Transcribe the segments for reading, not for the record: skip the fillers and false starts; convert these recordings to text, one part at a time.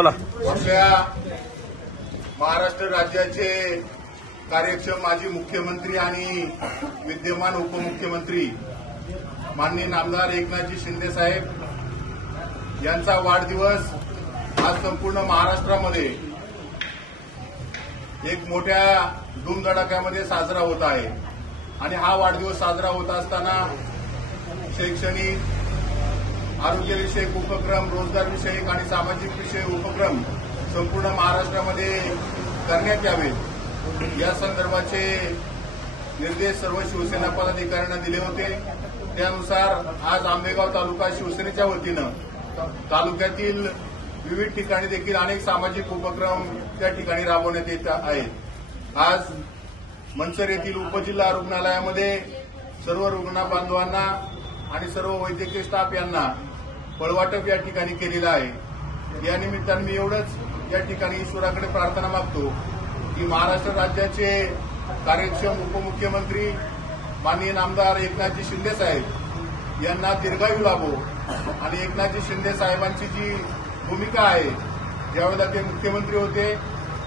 बोला. आपल्या महाराष्ट्र राज्याचे कार्यक्षम माजी मुख्यमंत्री आणि विद्यमान उपमुख्यमंत्री माननीय नामदार एकनाथजी शिंदे साहेब यांचा वाढदिवस आज संपूर्ण महाराष्ट्रामध्ये एक मोठ्या धूमधडाक्यामध्ये साजरा होत आहे. आणि हा वाढदिवस साजरा होत असताना शैक्षणिक, आरोग्यविषयक उपक्रम, रोजगारविषयक आणि सामाजिक विषयक उपक्रम संपूर्ण महाराष्ट्रामध्ये करण्यात यावेत या संदर्भाचे निर्देश सर्व शिवसेना पदाधिकाऱ्यांना दिले होते. त्यानुसार आज आंबेगाव तालुका शिवसेनेच्या वतीनं तालुक्यातील विविध ठिकाणी देखील अनेक सामाजिक उपक्रम त्या ठिकाणी राबवण्यात येत आहेत. आज मनसर येथील उपजिल्हा रुग्णालयामध्ये सर्व रुग्ण बांधवांना आणि सर्व वैद्यकीय स्टाफ यांना फळवाटप या ठिकाणी केलेलं आहे. या निमित्तानं मी एवढंच या ठिकाणी ईश्वराकडे प्रार्थना मागतो की महाराष्ट्र राज्याचे कार्यक्षम उपमुख्यमंत्री माननीय नामदार एकनाथजी शिंदे साहेब यांना दीर्घायू लाभो आणि एकनाथजी शिंदे साहेबांची जी भूमिका आहे, ज्यावेळेला ते मुख्यमंत्री होते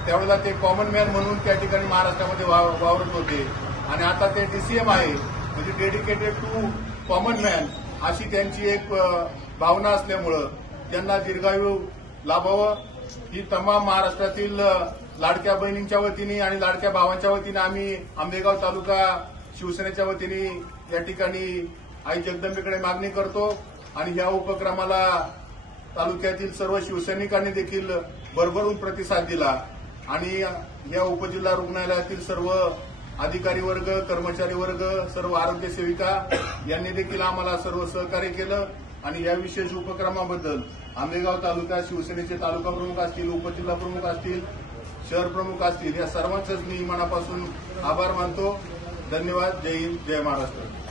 त्यावेळेला ते कॉमन मॅन म्हणून त्या ठिकाणी महाराष्ट्रामध्ये वावरत होते आणि आता ते डीसीएम आहे, म्हणजे डेडिकेटेड टू कॉमन मॅन अशी त्यांची एक भावना असल्यामुळं त्यांना दीर्घायू लाभावं ही तमाम महाराष्ट्रातील लाडक्या बहिणींच्या वतीने आणि लाडक्या भावांच्या वतीने आम्ही आंबेगाव तालुका शिवसेनेच्या वतीने या ठिकाणी आई जगदंबेकडे मागणी करतो. आणि या उपक्रमाला तालुक्यातील सर्व शिवसैनिकांनी देखील भरभरून प्रतिसाद दिला आणि या उपजिल्हा रुग्णालयातील सर्व अधिकारी वर्ग, कर्मचारी वर्ग, सर्व आरोग्य सेविका यांनी देखील आम्हाला सर्व सहकार्य केलं. आणि या विशेष उपक्रमाबद्दल आंबेगाव तालुका शिवसेनेचे तालुका प्रमुख असतील, उपजिल्हा प्रमुख असतील, शहर प्रमुख असतील, या सर्वांचंच मी मनापासून आभार मानतो. धन्यवाद. जय हिंद, जय महाराष्ट्र.